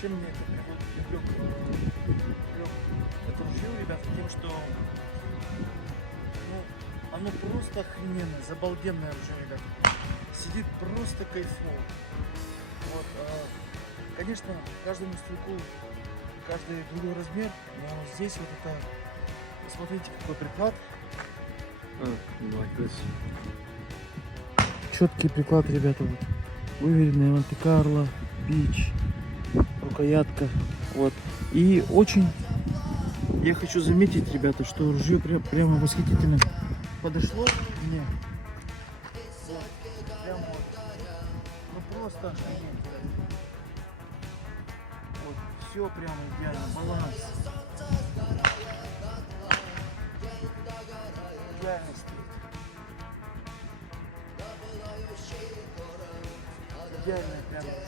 Чем мне это люблю это ружье, ребята, тем, что ну, оно просто охрененное, забалденное ружье, ребята. Сидит просто кайфово. Вот, конечно, каждому стрелку, каждый другой размер, но здесь вот это, посмотрите, какой приклад. Четкий приклад, ребята, вот. Выверенная Монте-Карло, бич, рукоятка, вот. И очень, я хочу заметить, ребята, что ружье прямо восхитительно подошло мне. Вот, прям вот, ну просто охренеть. Вот, все прямо идеально, баланс. Идеально стоит. Идеальное прям